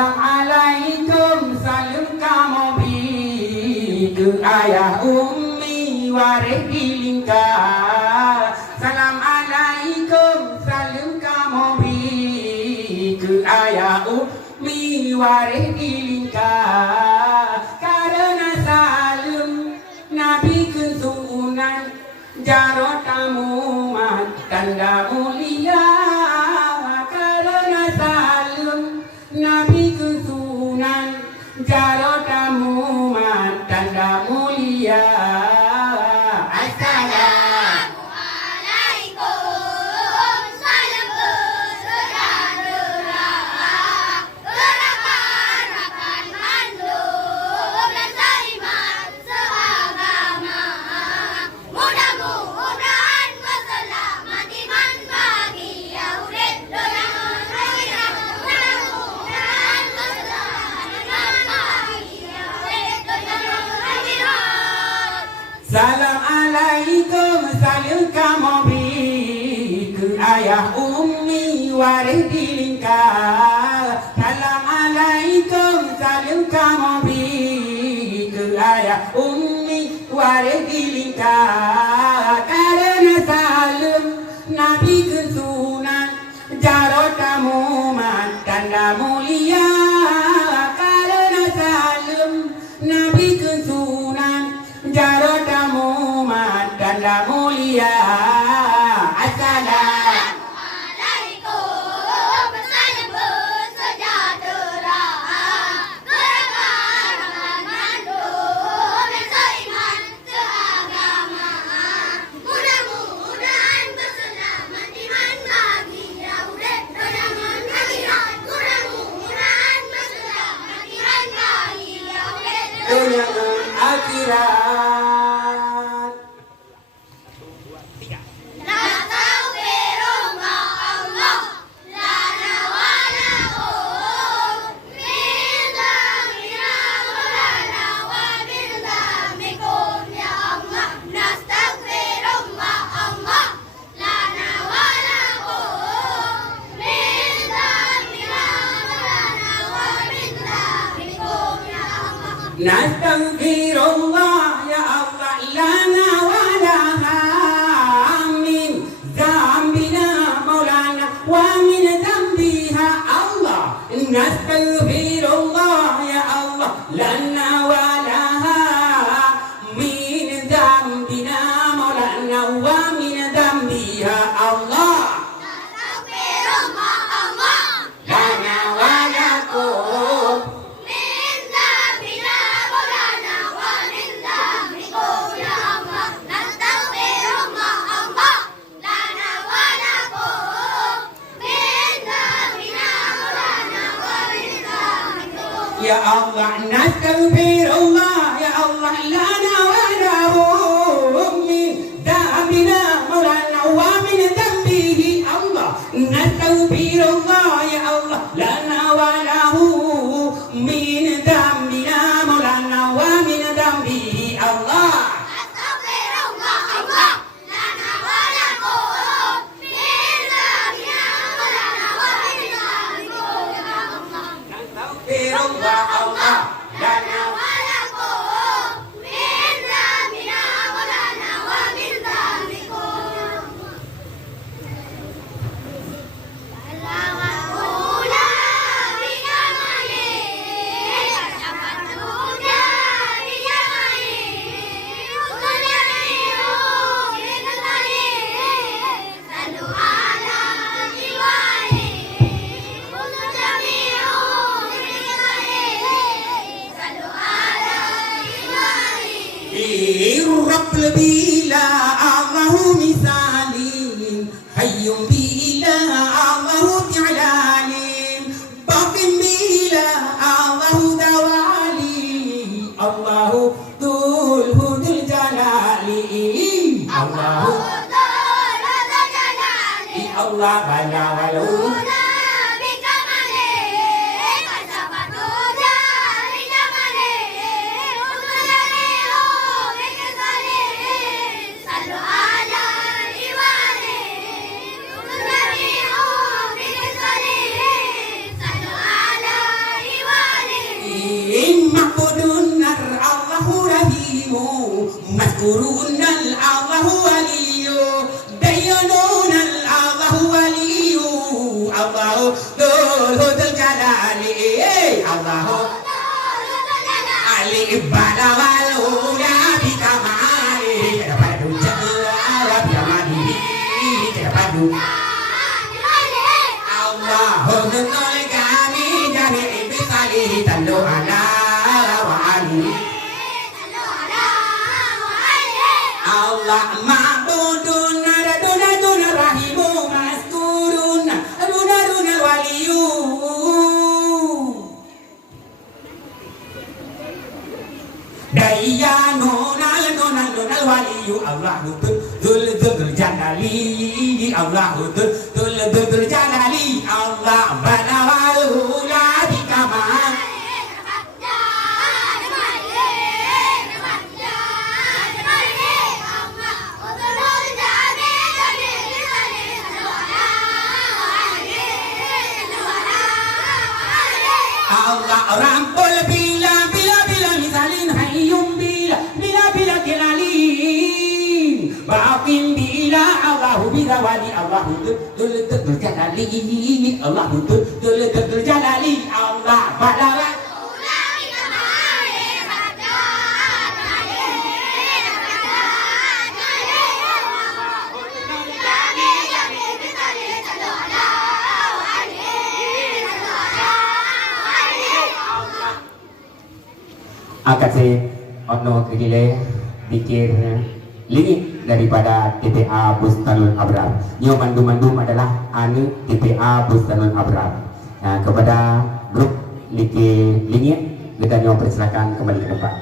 Assalamualaikum, salam kamu bi ke ayah ummi waris dilingkar. Assalamualaikum, salam kamu bi ke ayah ummi waris dilingkar. Karena salam Nabi kesunan jarot tamu tanda mulia. Karena salam Nabi kesunan jarot tamu tanda mulia. Assalamualaikum, salam kamu bi ke ayah ummi waris dilingkar. Assalamualaikum, salam kamu bi ke ayah ummi waris dilingkar. Karena salam Nabi kesunan jarot tamu tanda mulia. Karena salam Nabi kesunan jarot tamu tanda mulia. Assalamualaikum, salam bersejahtera, berkah rahmat mandur, seiman seagama. Mudah-mudahan berselamat iman bahagia urip dalam akhirat. Mudah-mudahan berselamat iman bahagia urip Dunia akhirat. Nastaghfirullah ya Allah lana wa laha min dhanbina maulana wa min dhanbiha Allah. Nastaghfirullah ya Allah lana wa laha min dhanbina maulana wa min dhanbiha Allah. Ya Allah, nastaghfirullah ya Allah lana wa lahum min dhanbina maulana wa min dhanbihi Allah. Nastaghfirullah ya Allah lana wa lahum min dhanbina maulana wa min dhanbihi Allah. الرب بلا الله مثالي حي بلا الله تعالى باق بلا الله دوالي الله ذو الهدى الجلال الله الله بلا ولو Allahu alif bala wal ula bika mali padu jalla bika mali padu Allahu nol kami jami bisali talu ala wa ali Allah ma'budun duna rahimu maskurun duna waliyu Dayyanuna nunal waliyu Allahu dzul jalali Allahu dzul jalali Allah bana walula bikamal Allah rampul bila misalin hayyum bila kilalin baqin bila Allahu bila wali Allahu dzul jalali Allahu dzul jalali Allah bala Akase ono kedile dikir lingit daripada TPA Bustanul Abrar. Nyo mandum adalah anu TPA Bustanul Abrar. Nah, kepada grup lingit kita nyo persilakan kembali ke depan.